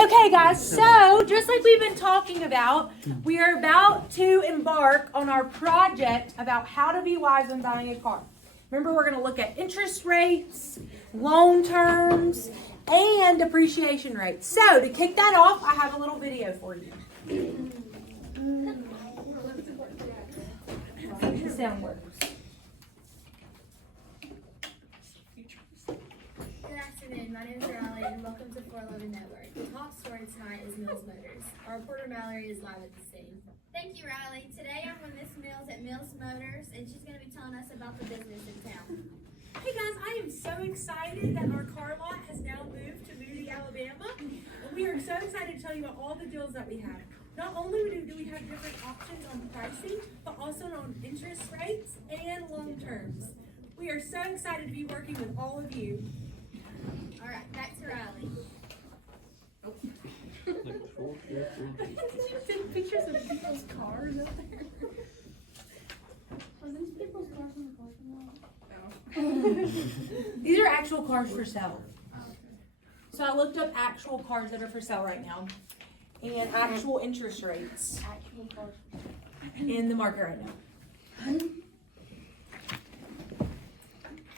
Okay, guys, so just like we've been talking about, we are about to embark on our project about how to be wise when buying a car. Remember, we're going to look at interest rates, loan terms, and depreciation rates. So, to kick that off, I have a little video for you. The sound works. Good afternoon, my name is Riley and welcome to 411 Network. The top story tonight is Mills Motors. Our reporter Mallory is live at the scene. Thank you, Riley. Today I'm with Miss Mills at Mills Motors, and she's going to be telling us about the business in town. Hey guys, I am so excited that our car lot has now moved to Moody, Alabama. And we are so excited to tell you about all the deals that we have. Not only do we have different options on pricing, but also on interest rates and loan terms. We are so excited to be working with all of you. All right, back to Riley. Take pictures of people's cars up there. Are these people's cars in the parking lot? These are actual cars for sale. So I looked up actual cars that are for sale right now and actual interest rates in the market right now.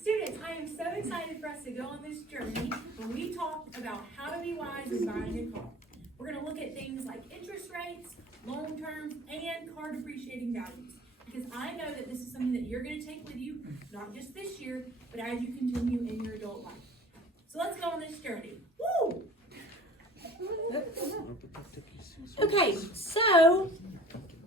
Students, I am so excited for us to go on this journey when we talk about how to be wise in buying a car. We're going to look at things like interest rates, loan terms, and car depreciating values. Because I know that this is something that you're going to take with you, not just this year, but as you continue in your adult life. So let's go on this journey. Woo! Okay, so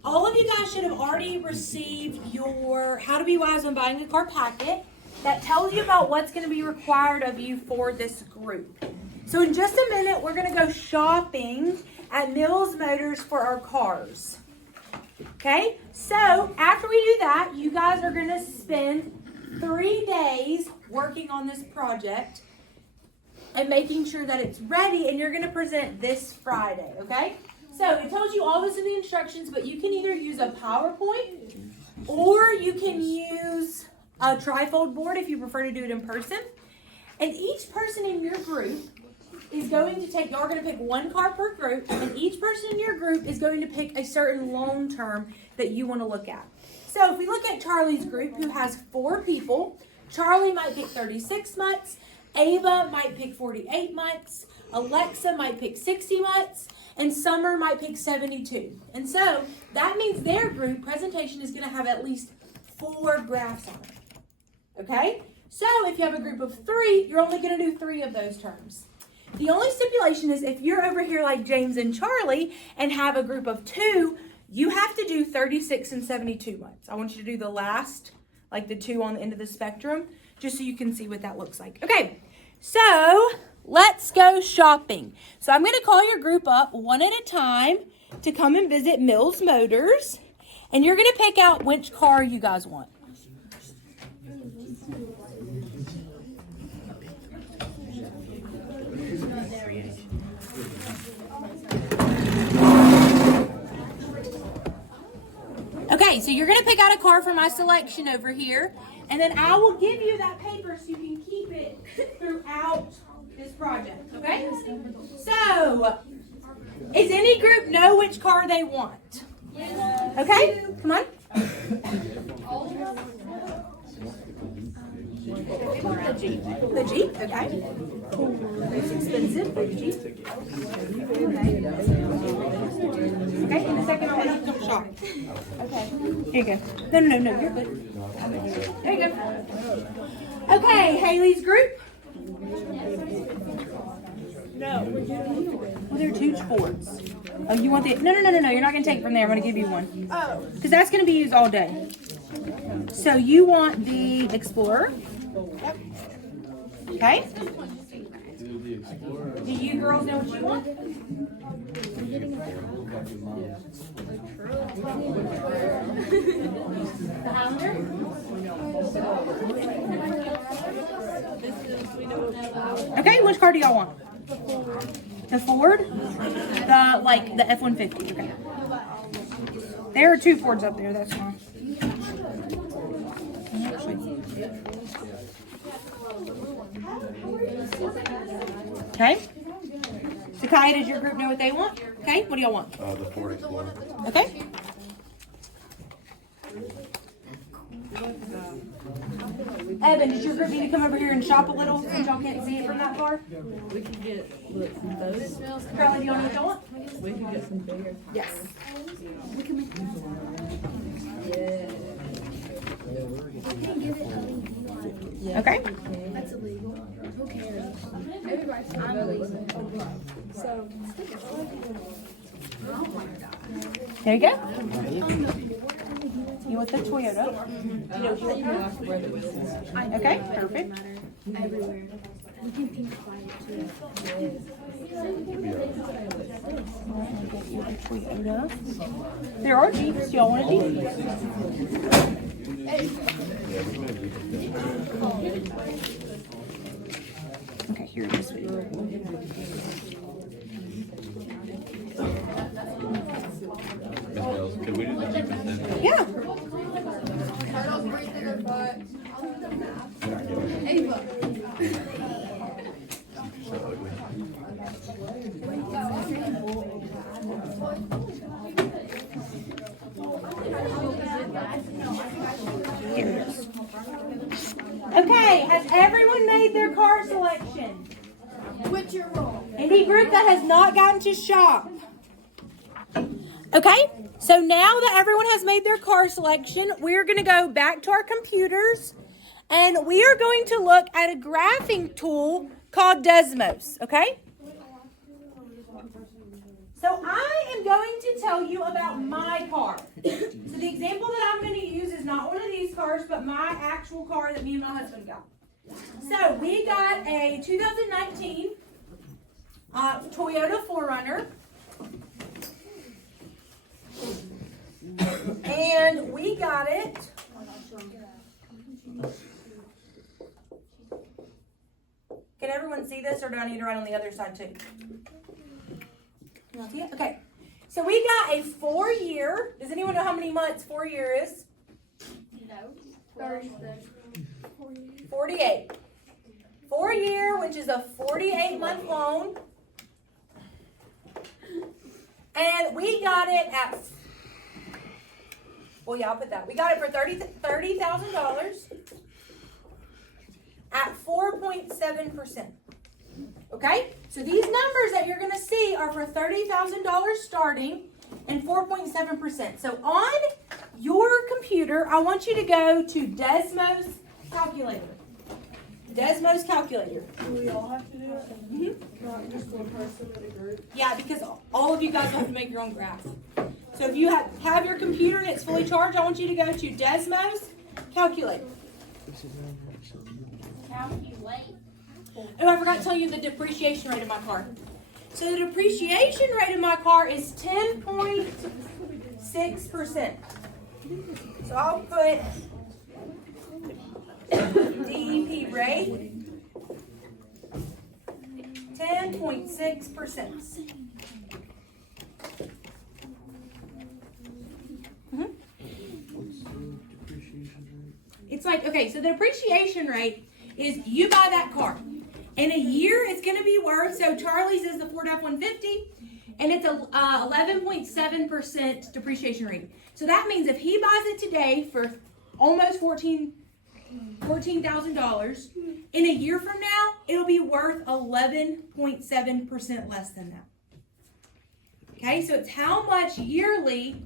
all of you guys should have already received your How to Be Wise When Buying a Car packet that tells you about what's going to be required of you for this group. So in just a minute, we're going to go shopping at Mills Motors for our cars. Okay, so after we do that, you guys are going to spend 3 days working on this project and making sure that it's ready, and you're going to present this Friday, okay? So it tells you all this in the instructions, but you can either use a PowerPoint or you can use a trifold board if you prefer to do it in person. And each person in your group is going to take, y'all are going to pick one car per group, and each person in your group is going to pick a certain loan term that you want to look at. So if we look at Charlie's group, who has 4 people, Charlie might pick 36 months, Ava might pick 48 months, Alexa might pick 60 months, and Summer might pick 72. And so that means their group presentation is going to have at least 4 graphs on it. Okay? So if you have a group of 3, you're only going to do 3 of those terms. The only stipulation is if you're over here like James and Charlie and have a group of 2, you have to do 36 and 72 months. I want you to do the last, like the 2 on the end of the spectrum, just so you can see what that looks like. Okay, so let's go shopping. So I'm going to call your group up one at a time to come and visit Mills Motors, and you're going to pick out which car you guys want. Okay, so you're going to pick out a car for my selection over here, and then I will give you that paper so you can keep it throughout this project, okay? So, does any group know which car they want? Okay, come on. The Jeep. The Jeep, okay. It's expensive, the Jeep. Okay, in a second I'll let you come shop. Okay. Here you go. No, you're good. There you go. Okay, Haley's group. No. Well, there are 2 Fords. Oh, you want the... No, you're not going to take it from there. I'm going to give you one. Oh. Because that's going to be used all day. So you want the Explorer. Okay. Do you girls know what you want? The Highlander? Okay, which car do y'all want? The Ford? The F-150. Okay. There are 2 Fords up there, that's fine. Okay. Sakaya, does your group know what they want? Okay, what do y'all want? The Ford Explorer. Okay. Evan, does your group need to come over here and shop a little since y'all can't see it from that far? We could get those. Carly, do y'all know what y'all want? We could get some bigger. Yes. Yeah. Okay. That's illegal. Who cares? Everybody's So. There you go. You want the Toyota? Okay, perfect. Everywhere. We can think about it too. Toyota. There are Jeeps. Y'all want a Jeep? Okay, here it is. Can we do the Jeep instead? Yeah. So ugly. Here it is. Okay, has everyone made their car selection? What's your role? Any group that has not gotten to shop? Okay, so now that everyone has made their car selection, we're going to go back to our computers and we are going to look at a graphing tool called Desmos, okay? So I am going to tell you about my car. So the example that I'm going to use is not one of these cars, but my actual car that me and my husband got. So we got a 2019 Toyota 4Runner. And we got it. Can everyone see this, or do I need to write on the other side too? Can y'all see it? Okay. So we got a 4-year. Does anyone know how many months 4-year is? No. 48. 4-year, which is a 48-month loan. And we got it at, well, yeah, I'll put that. We got it for $30,000 at 4.7%. Okay? So these numbers that you're going to see are for $30,000 starting and 4.7%. So on your computer, I want you to go to Desmos Calculator. Desmos Calculator. Do we all have to do it? Mm-hmm. Not just one person in a group? Yeah, because all of you guys have to make your own graph. So if you have your computer and it's fully charged, I want you to go to Desmos Calculator. Calculate. Oh, I forgot to tell you the depreciation rate of my car. So the depreciation rate of my car is 10.6%. So I'll put DEP rate 10.6%. It's like, okay, so the depreciation rate is you buy that car. In a year, it's going to be worth, so Charlie's is the Ford F-150, and it's a 11.7% depreciation rate. So that means if he buys it today for almost $14,000, in a year from now, it'll be worth 11.7% less than that. Okay, so it's how much yearly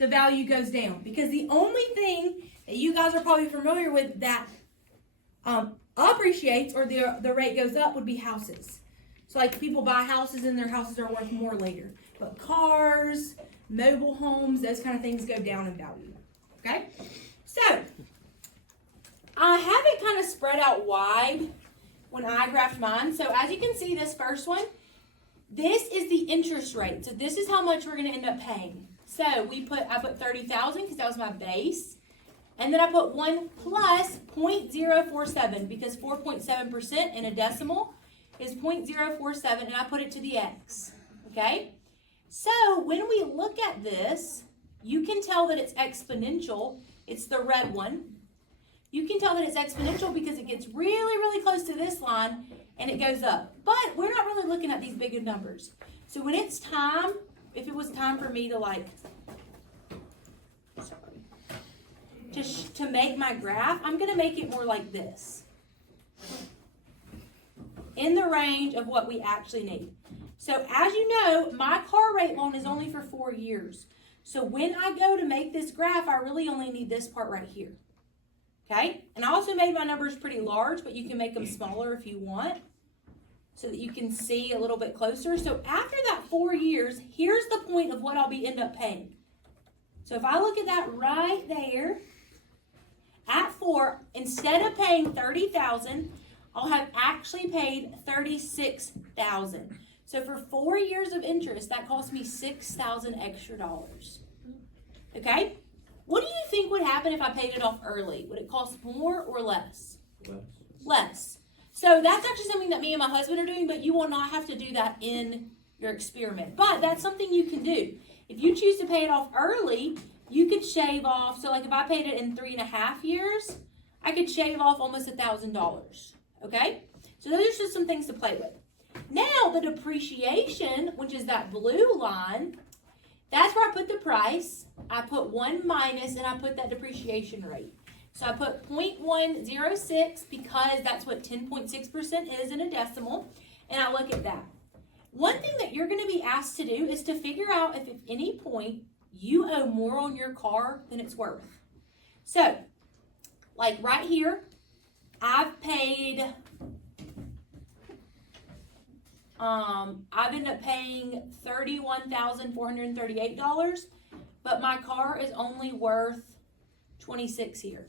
the value goes down. Because the only thing that you guys are probably familiar with that appreciates or the rate goes up would be houses. So like people buy houses and their houses are worth more later. But cars, mobile homes, those kind of things go down in value. Okay? So, I have it kind of spread out wide when I graphed mine. So as you can see, this first one, this is the interest rate. So this is how much we're going to end up paying. So I put 30,000 because that was my base. And then I put 1 plus 0.047 because 4.7% in a decimal is 0.047, and I put it to the X. Okay? So when we look at this, you can tell that it's exponential. It's the red one. You can tell that it's exponential because it gets really, really close to this line, and it goes up. But we're not really looking at these big numbers. So when it's time, if it was time for me to to make my graph, I'm going to make it more like this. In the range of what we actually need. So as you know, my car rate loan is only for 4 years. So when I go to make this graph, I really only need this part right here. Okay? And I also made my numbers pretty large, but you can make them smaller if you want, so that you can see a little bit closer. So after that 4 years, here's the point of what I'll end up paying. So if I look at that right there, at 4, instead of paying $30,000, I'll have actually paid $36,000. So for 4 years of interest, that cost me $6,000 extra dollars. Okay? What do you think would happen if I paid it off early? Would it cost more or less? Less. So that's actually something that me and my husband are doing, but you will not have to do that in your experiment. But that's something you can do. If you choose to pay it off early, you could shave off, so like if I paid it in 3.5 years, I could shave off almost $1,000. Okay? So those are just some things to play with. Now the depreciation, which is that blue line, that's where I put the price. I put 1 minus and I put that depreciation rate. So I put 0.106 because that's what 10.6% is in a decimal. And I look at that. One thing that you're going to be asked to do is to figure out if at any point you owe more on your car than it's worth. So, like right here, I've ended up paying $31,438, but my car is only worth $26,000 here.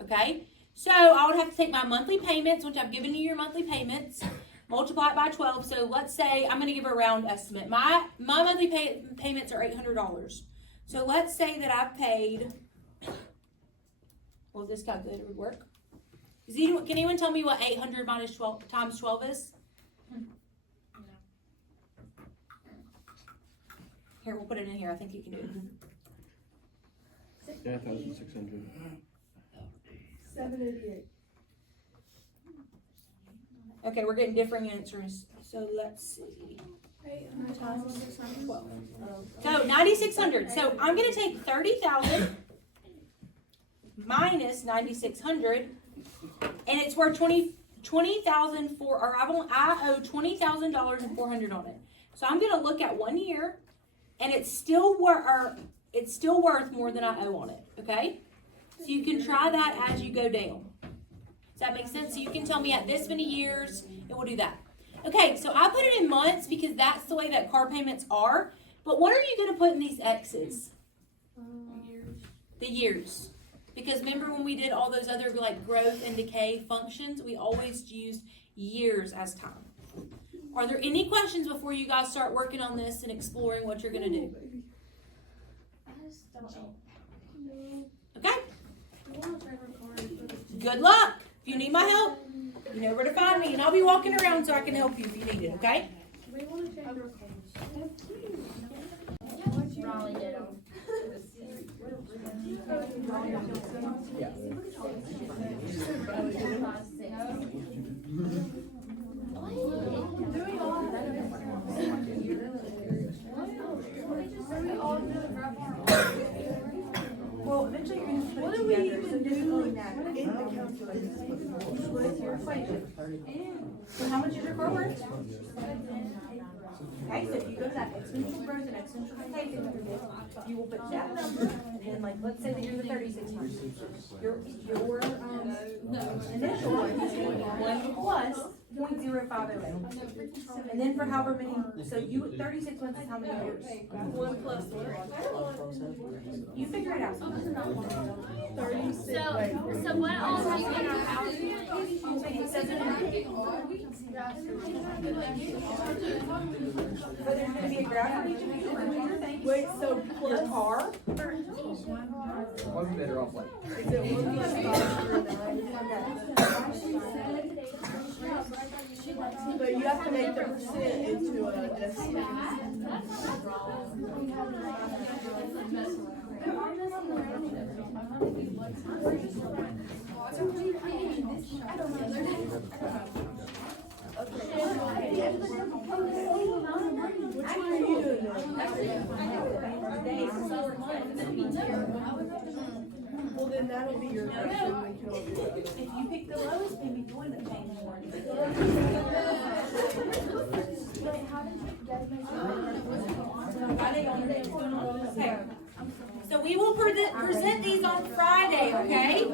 Okay? So I would have to take my monthly payments, which I've given you your monthly payments, multiply it by 12. So let's say, I'm going to give a round estimate. My monthly payments are $800. So let's say that I've paid, well, this calculator would work. Can anyone tell me what 800 minus 12 times 12 is? Here, we'll put it in here. I think you can do it. 9,600. 788. Okay, we're getting differing answers. So let's see. 800 times 12. So 9,600. So I'm going to take 30,000 minus 9,600, and it's worth $20,000 or I owe $20,000 on it. So I'm going to look at 1 year, and it's still worth more than I owe on it. Okay, so you can try that as you go down. Does that make sense? So you can tell me at this many years, it will do that. Okay, so I put it in months because that's the way that car payments are. But what are you going to put in these X's? The years. Because remember when we did all those other like growth and decay functions, we always used years as time. Are there any questions before you guys start working on this and exploring what you're going to do? Okay? Good luck. If you need my help, you know where to find me, and I'll be walking around so I can help you if you need it, okay? We want to change our code. Raleigh did them. Well, eventually you're going to put it together. So just putting that in the calculator with your equation. So how much is your car worth? Okay, so if you go to that exponential growth and exponential decay figure, you will put that number, and then like, let's say that you're the 3600. Your initial one is 1 plus 0.0508. And then for however many, so you, 36 months is how many years? 1 plus 1. You figure it out. 36. So what all do you have? But there's gonna be a graph for each of you. Wait, so Your car. I'd be better off like. is it 1 plus 5? But you have to make the percent into a decimal. Well, then that'll be your question. We can all do that. If you pick the lowest, maybe join the paying more. Okay. So we will present these on Friday, okay?